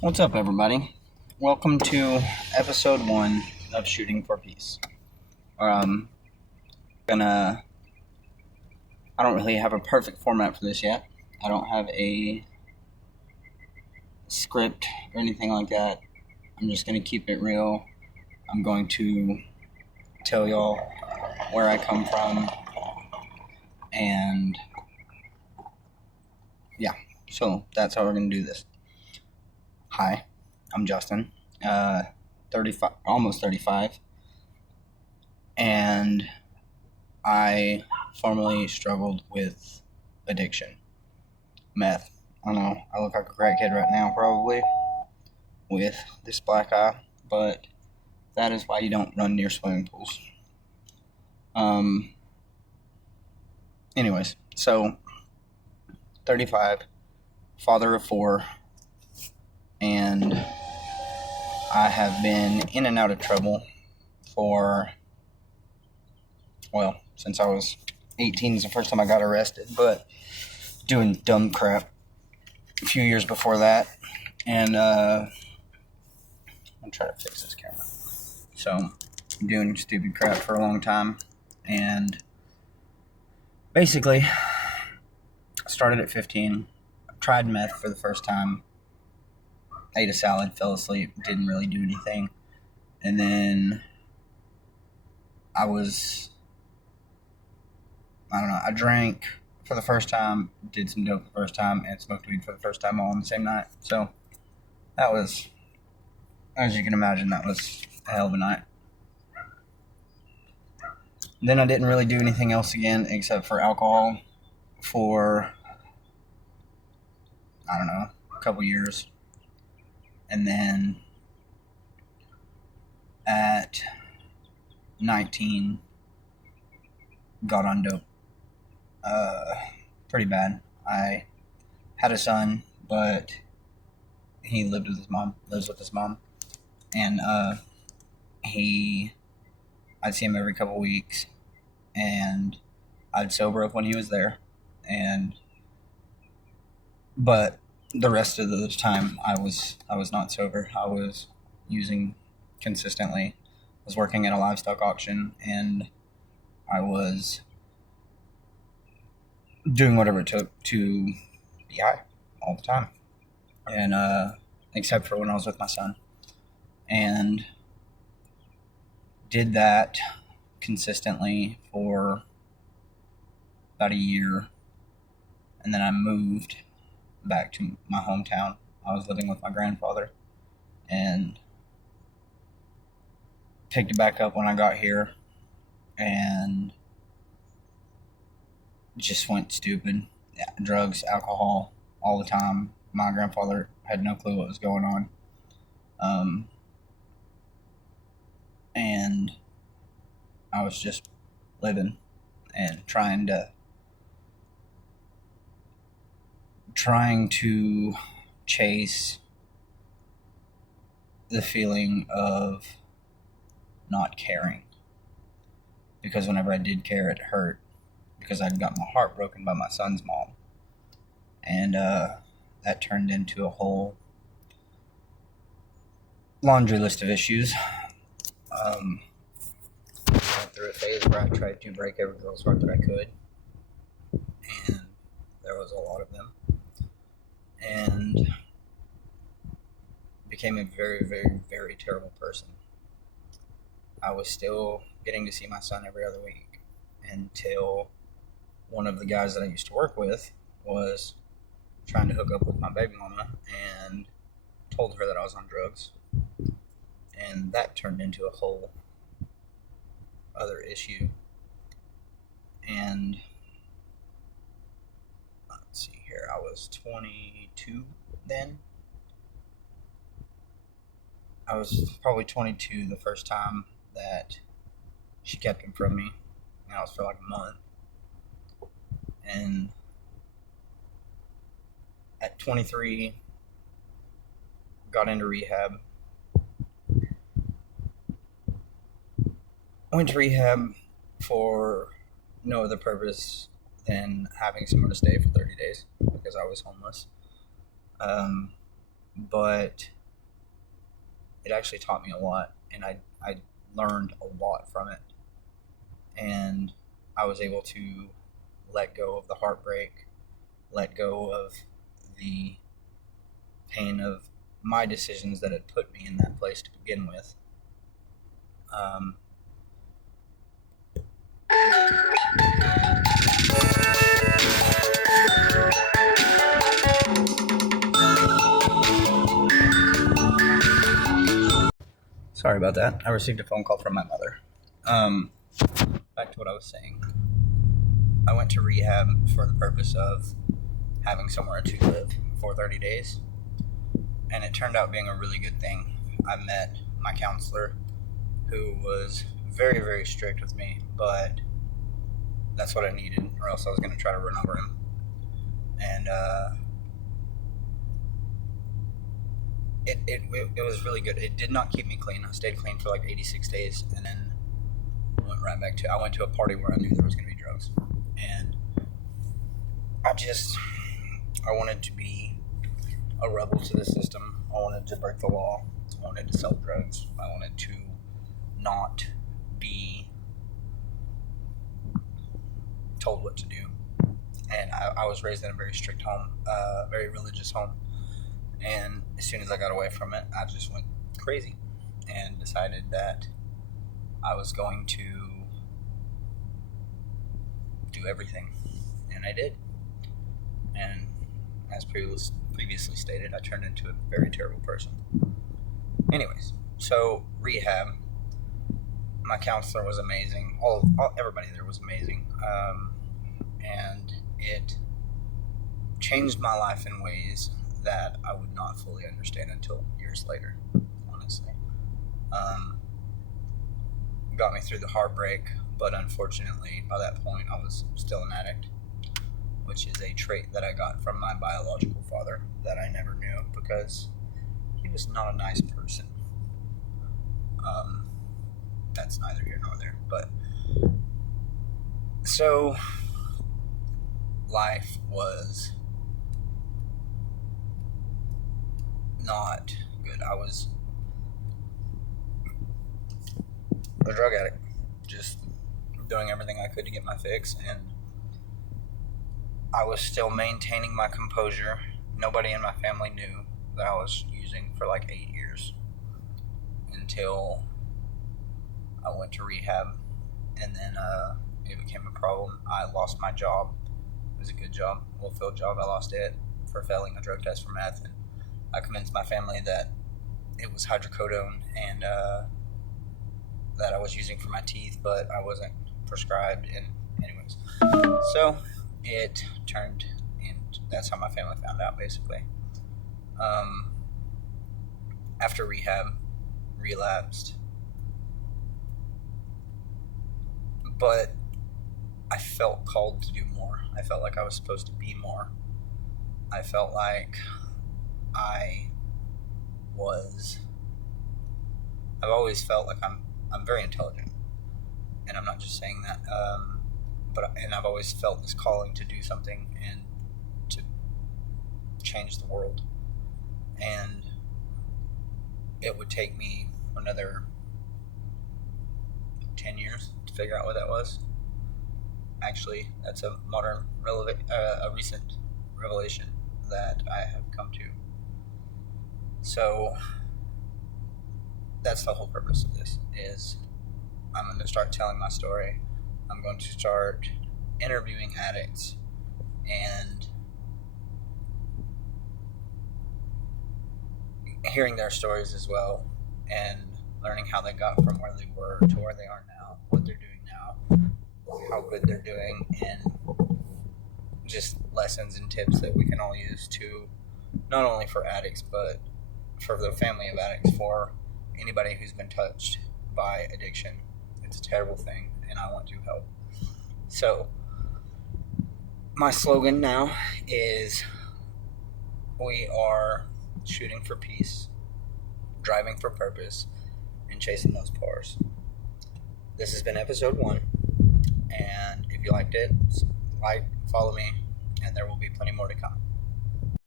What's up, everybody? Welcome to episode 1 of Shooting for Peace. Um, gonna. I don't really have a perfect format for this yet. I don't have a script or anything like that. I'm just gonna keep it real. I'm going to tell y'all where I come from, and yeah, so that's how we're gonna do this. Hi, I'm Justin. 35, almost 35, and I formerly struggled with addiction. Meth. I know, I look like a crackhead right now, probably, with this black eye, but that is why you don't run near swimming pools. Anyways, so 35, father of 4, and I have been in and out of trouble for, well, since I was 18 is the first time I got arrested, but doing dumb crap a few years before that, and I'm trying to fix this camera. So, I'm doing stupid crap for a long time, and basically, I started at 15, tried meth for the first time, ate a salad, fell asleep, didn't really do anything, and then I drank for the first time, did some dope the first time, and smoked weed for the first time all on the same night. So that was, as you can imagine, that was a hell of a night. Then I didn't really do anything else again except for alcohol for, a couple years. And then at 19, got on dope. Pretty bad. I had a son, but he lives with his mom, and I'd see him every couple weeks, and I'd sober up when he was there, but the rest of the time I was not sober. I was using consistently. I was working at a livestock auction, and I was doing whatever it took to be high all the time, and except for when I was with my son, and did that consistently for about a year, and then I moved back to my hometown. I was living with my grandfather, and picked it back up when I got here, and just went stupid. Yeah, drugs, alcohol, all the time. My grandfather had no clue what was going on. And I was just living and trying to chase the feeling of not caring. Because whenever I did care, it hurt. Because I'd got my heart broken by my son's mom. And that turned into a whole laundry list of issues. Went through a phase where I tried to break every girl's heart that I could. And there was a lot of them. And became a very, very, very terrible person. I was still getting to see my son every other week until one of the guys that I used to work with was trying to hook up with my baby mama and told her that I was on drugs. And that turned into a whole other issue. And let's see here, I was 22 then. I was probably 22 the first time that she kept him from me. And I was for like a month. And at 23, got into rehab. Went to rehab for no other purpose than having somewhere to stay for 30 days because I was homeless. but it actually taught me a lot, and I learned a lot from it, and I was able to let go of the heartbreak, let go of the pain of my decisions that had put me in that place to begin with. Sorry about that. I received a phone call from my mother. Back to what I was saying. I went to rehab for the purpose of having somewhere to live for 30 days. And it turned out being a really good thing. I met my counselor, who was very, very strict with me, but that's what I needed, or else I was going to try to run over him. And it was really good. It did not keep me clean. I stayed clean for like 86 days, and then went right back to, I went to a party where I knew there was going to be drugs. And I wanted to be a rebel to the system. I wanted to break the law. I wanted to sell drugs. I wanted to not be told what to do. And I was raised in a very strict home, very religious home. And as soon as I got away from it, I just went crazy and decided that I was going to do everything. And I did. And as previously stated, I turned into a very terrible person. Anyways, so rehab, my counselor was amazing. Everybody there was amazing. And it changed my life in ways that I would not fully understand until years later, honestly. Got me through the heartbreak, but unfortunately, by that point, I was still an addict, which is a trait that I got from my biological father that I never knew because he was not a nice person. That's neither here nor there, but so life was not good. I was a drug addict, just doing everything I could to get my fix, and I was still maintaining my composure. Nobody in my family knew that I was using for like 8 years until I went to rehab, and then it became a problem. I lost my job. It was a good job, well-filled job. I lost it for failing a drug test for meth, and I convinced my family that it was hydrocodone and that I was using for my teeth, but I wasn't prescribed. And anyways, so it turned, and that's how my family found out, basically. After rehab, relapsed, but I felt called to do more. I felt like I was supposed to be more. I felt like I've always felt like I'm very intelligent, and I'm not just saying that, and I've always felt this calling to do something and to change the world, and it would take me another 10 years to figure out what that was. Actually, that's a recent revelation that I have come to. So that's the whole purpose of this, is I'm going to start telling my story. I'm going to start interviewing addicts and hearing their stories as well, and learning how they got from where they were to where they are now, what they're doing now, how good they're doing, and just lessons and tips that we can all use to, not only for addicts, but for the family of addicts, for anybody who's been touched by addiction. It's a terrible thing, and I want to help. So my slogan now is, we are shooting for peace, driving for purpose, and chasing those pars. This has been episode 1, and if you liked it, follow me, and there will be plenty more to come.